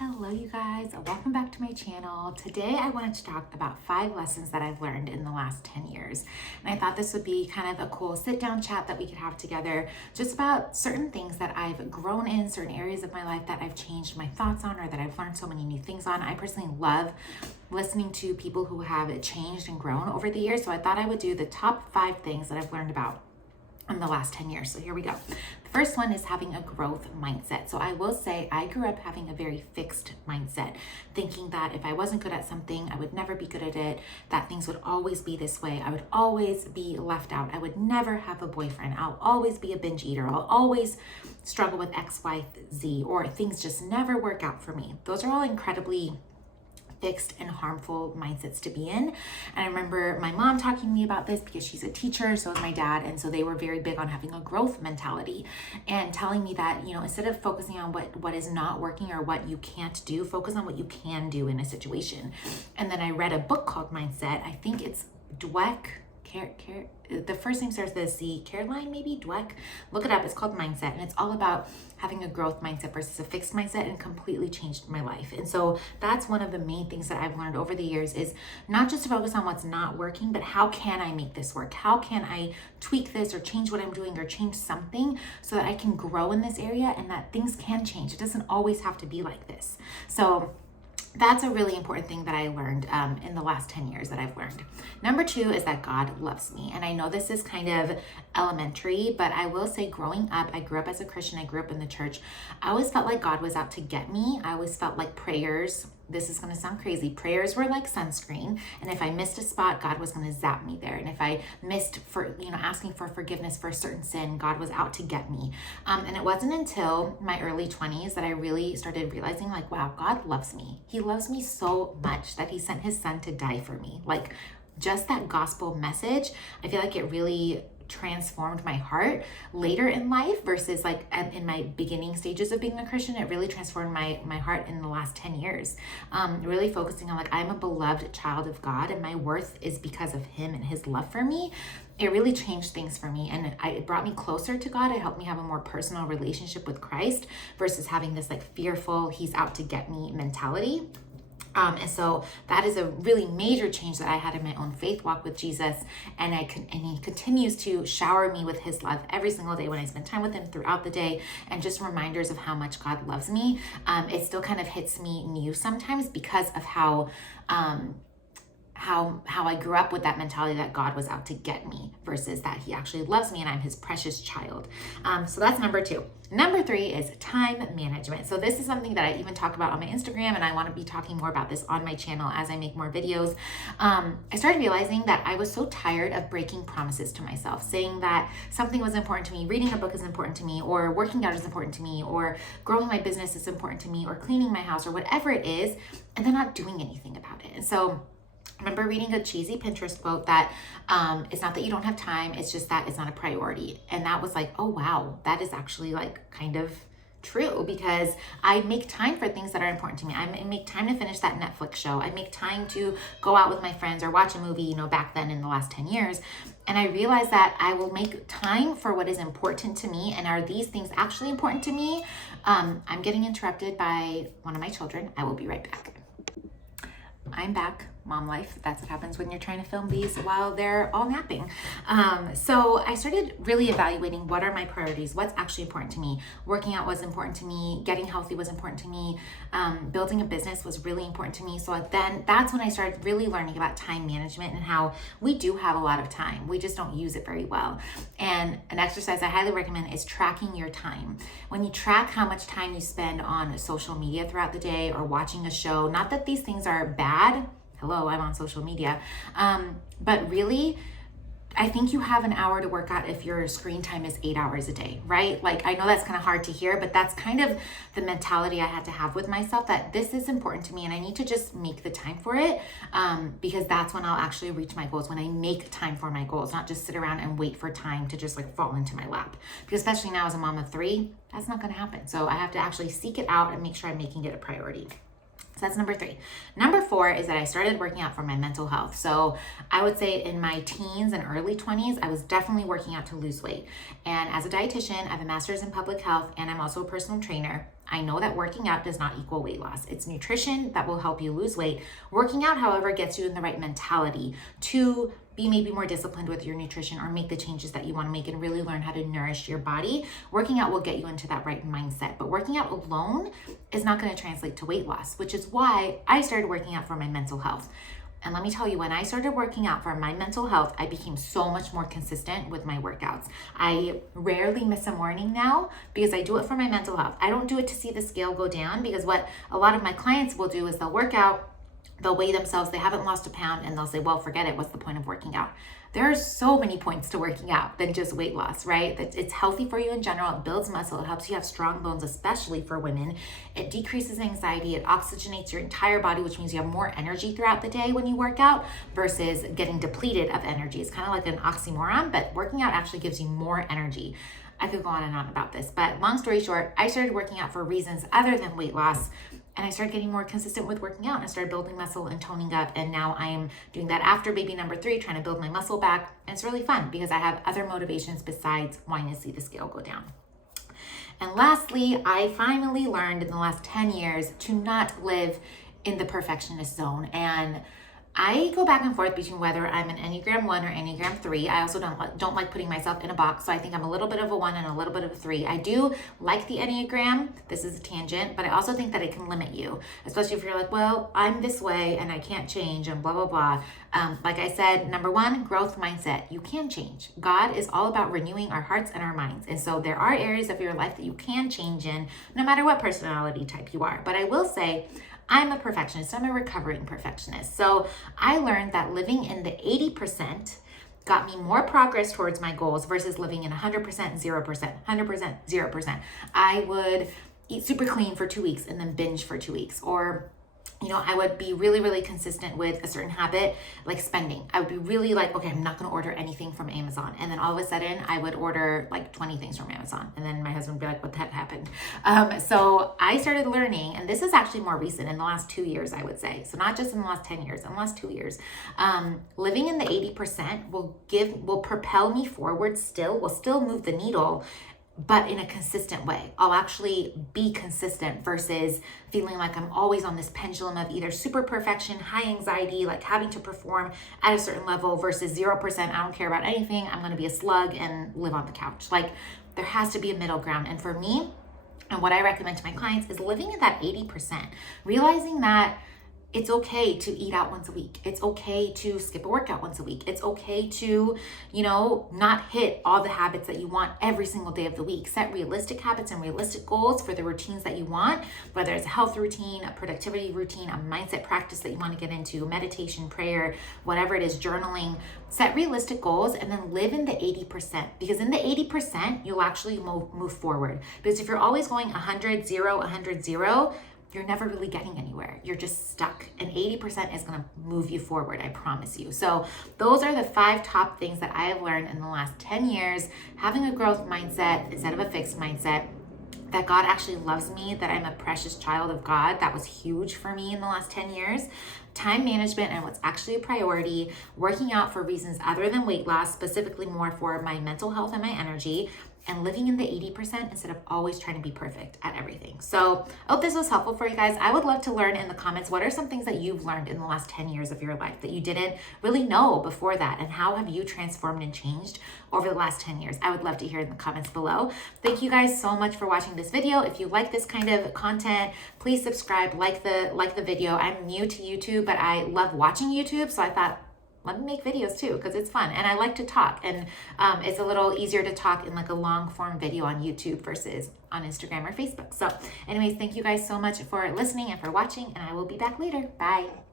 Hello you guys, welcome back to my channel. Today I wanted to talk about 5 lessons that I've learned in the last 10 years. And I thought this would be kind of a cool sit down chat that we could have together just about certain things that I've grown in, certain areas of my life that I've changed my thoughts on or that I've learned so many new things on. I personally love listening to people who have changed and grown over the years. So I thought I would do the top 5 things that I've learned about in the last 10 years. So here we go. The first one is having a growth mindset. So I will say I grew up having a very fixed mindset, thinking that if I wasn't good at something, I would never be good at it, that things would always be this way. I would always be left out. I would never have a boyfriend. I'll always be a binge eater. I'll always struggle with X, Y, Z, or things just never work out for me. Those are all incredibly fixed and harmful mindsets to be in. And I remember my mom talking to me about this because she's a teacher, so is my dad. And so they were very big on having a growth mentality and telling me that, instead of focusing on what is not working or what you can't do, focus on what you can do in a situation. And then I read a book called Mindset. I think it's Dweck. The first name starts with a C, Caroline maybe, Dweck. Look it up, it's called Mindset, and it's all about having a growth mindset versus a fixed mindset, and completely changed my life. And so that's one of the main things that I've learned over the years is not just to focus on what's not working, but how can I make this work? How can I tweak this or change what I'm doing or change something so that I can grow in this area and that things can change. It doesn't always have to be like this. So that's a really important thing that I learned in the last 10 years that I've learned. Number 2 is that God loves me. And I know this is kind of elementary, but I will say growing up, I grew up as a Christian. I grew up in the church. I always felt like God was out to get me. I always felt like prayers, this is going to sound crazy, prayers were like sunscreen. And if I missed a spot, God was going to zap me there. And if I missed asking for forgiveness for a certain sin, God was out to get me. And it wasn't until my early 20s that I really started realizing like, wow, God loves me. He loves me so much that he sent his son to die for me. Like just that gospel message, I feel like it really transformed my heart later in life versus like in my beginning stages of being a Christian. It really transformed my heart in the last 10 years. Really focusing on like, I'm a beloved child of God and my worth is because of him and his love for me. It really changed things for me, and it brought me closer to God. It helped me have a more personal relationship with Christ versus having this like fearful, he's out to get me mentality. And so that is a really major change that I had in my own faith walk with Jesus. And he continues to shower me with his love every single day when I spend time with him throughout the day, and just reminders of how much God loves me. It still kind of hits me new sometimes because of how I grew up with that mentality that God was out to get me versus that he actually loves me and I'm his precious child. So that's number 2. Number 3 is time management. So this is something that I even talk about on my Instagram, and I want to be talking more about this on my channel as I make more videos. I started realizing that I was so tired of breaking promises to myself, saying that something was important to me, reading a book is important to me, or working out is important to me, or growing my business is important to me, or cleaning my house, or whatever it is, and then not doing anything about it. And so I remember reading a cheesy Pinterest quote that it's not that you don't have time, it's just that it's not a priority. And that was like, oh wow, that is actually like kind of true, because I make time for things that are important to me. I make time to finish that Netflix show. I make time to go out with my friends or watch a movie, back then in the last 10 years. And I realized that I will make time for what is important to me. And are these things actually important to me? I'm getting interrupted by one of my children. I will be right back. I'm back. Mom life. That's what happens when you're trying to film these while they're all napping. So I started really evaluating what are my priorities, what's actually important to me. Working out was important to me. Getting healthy was important to me. Building a business was really important to me. So then that's when I started really learning about time management and how we do have a lot of time. We just don't use it very well. And an exercise I highly recommend is tracking your time. When you track how much time you spend on social media throughout the day or watching a show, not that these things are bad. Hello, I'm on social media. But really, I think you have an hour to work out if your screen time is 8 hours a day, right? Like, I know that's kind of hard to hear, but that's kind of the mentality I had to have with myself, that this is important to me and I need to just make the time for it, because that's when I'll actually reach my goals, when I make time for my goals, not just sit around and wait for time to just like fall into my lap. Because especially now as a mom of 3, that's not going to happen. So I have to actually seek it out and make sure I'm making it a priority. So that's number 3. Number 4 is that I started working out for my mental health. So I would say in my teens and early 20s, I was definitely working out to lose weight. And as a dietitian, I have a master's in public health, and I'm also a personal trainer. I know that working out does not equal weight loss. It's nutrition that will help you lose weight. Working out, however, gets you in the right mentality to be maybe more disciplined with your nutrition or make the changes that you want to make and really learn how to nourish your body. Working out will get you into that right mindset, but working out alone is not going to translate to weight loss, which is why I started working out for my mental health. And let me tell you, when I started working out for my mental health, I became so much more consistent with my workouts. I rarely miss a morning now because I do it for my mental health. I don't do it to see the scale go down, because what a lot of my clients will do is they'll work out, they'll weigh themselves, they haven't lost a pound, and they'll say, well, forget it. What's the point of working out? There are so many points to working out than just weight loss, right? It's healthy for you in general. It builds muscle. It helps you have strong bones, especially for women. It decreases anxiety. It oxygenates your entire body, which means you have more energy throughout the day when you work out versus getting depleted of energy. It's kind of like an oxymoron, but working out actually gives you more energy. I could go on and on about this, but long story short, I started working out for reasons other than weight loss. And I started getting more consistent with working out, and I started building muscle and toning up. And now I am doing that after baby number 3, trying to build my muscle back. And it's really fun because I have other motivations besides wanting to see the scale go down. And lastly, I finally learned in the last 10 years to not live in the perfectionist zone. And I go back and forth between whether I'm an Enneagram 1 or Enneagram 3. I also don't like putting myself in a box, so I think I'm a little bit of a 1 and a little bit of a 3. I do like the Enneagram. This is a tangent, but I also think that it can limit you, especially if you're like, well, I'm this way and I can't change and blah, blah, blah. Like I said, number 1, growth mindset. You can change. God is all about renewing our hearts and our minds. And so there are areas of your life that you can change in, no matter what personality type you are. But I will say, I'm a perfectionist. I'm a recovering perfectionist. So I learned that living in the 80% got me more progress towards my goals versus living in 100%, 0%, 100%, 0%. I would eat super clean for 2 weeks and then binge for 2 weeks. Or I would be really, really consistent with a certain habit, like spending. I would be really like, okay, I'm not going to order anything from Amazon. And then all of a sudden I would order like 20 things from Amazon. And then my husband would be like, what the heck happened? So I started learning, and this is actually more recent, in the last 2 years, I would say. So not just in the last 10 years, in the last 2 years. Living in the 80% will propel me forward still, will still move the needle, but in a consistent way. I'll actually be consistent versus feeling like I'm always on this pendulum of either super perfection, high anxiety, like having to perform at a certain level, versus 0%, I don't care about anything, I'm gonna be a slug and live on the couch. Like, there has to be a middle ground. And for me, and what I recommend to my clients, is living at that 80%, realizing that it's okay to eat out once a week. It's okay to skip a workout once a week. It's okay to, not hit all the habits that you want every single day of the week. Set realistic habits and realistic goals for the routines that you want, whether it's a health routine, a productivity routine, a mindset practice that you want to get into, meditation, prayer, whatever it is, journaling. Set realistic goals and then live in the 80%, because in the 80%, you'll actually move forward. Because if you're always going 100, 0, 100, 0, you're never really getting anywhere. You're just stuck. And 80% is going to move you forward, I promise you. So those are the 5 top things that I have learned in the last 10 years. Having a growth mindset instead of a fixed mindset. That God actually loves me, that I'm a precious child of God. That was huge for me in the last 10 years. Time management and what's actually a priority. Working out for reasons other than weight loss, specifically more for my mental health and my energy. And living in the 80% instead of always trying to be perfect at everything. So I hope this was helpful for you guys. I would love to learn in the comments, what are some things that you've learned in the last 10 years of your life that you didn't really know before that? And how have you transformed and changed over the last 10 years? I would love to hear in the comments below. Thank you guys so much for watching this video. If you like this kind of content, please subscribe, like the video. I'm new to YouTube, but I love watching YouTube. So I thought, let me make videos too, because it's fun and I like to talk, and it's a little easier to talk in like a long form video on YouTube versus on Instagram or Facebook. So anyways, thank you guys so much for listening and for watching, and I will be back later. Bye.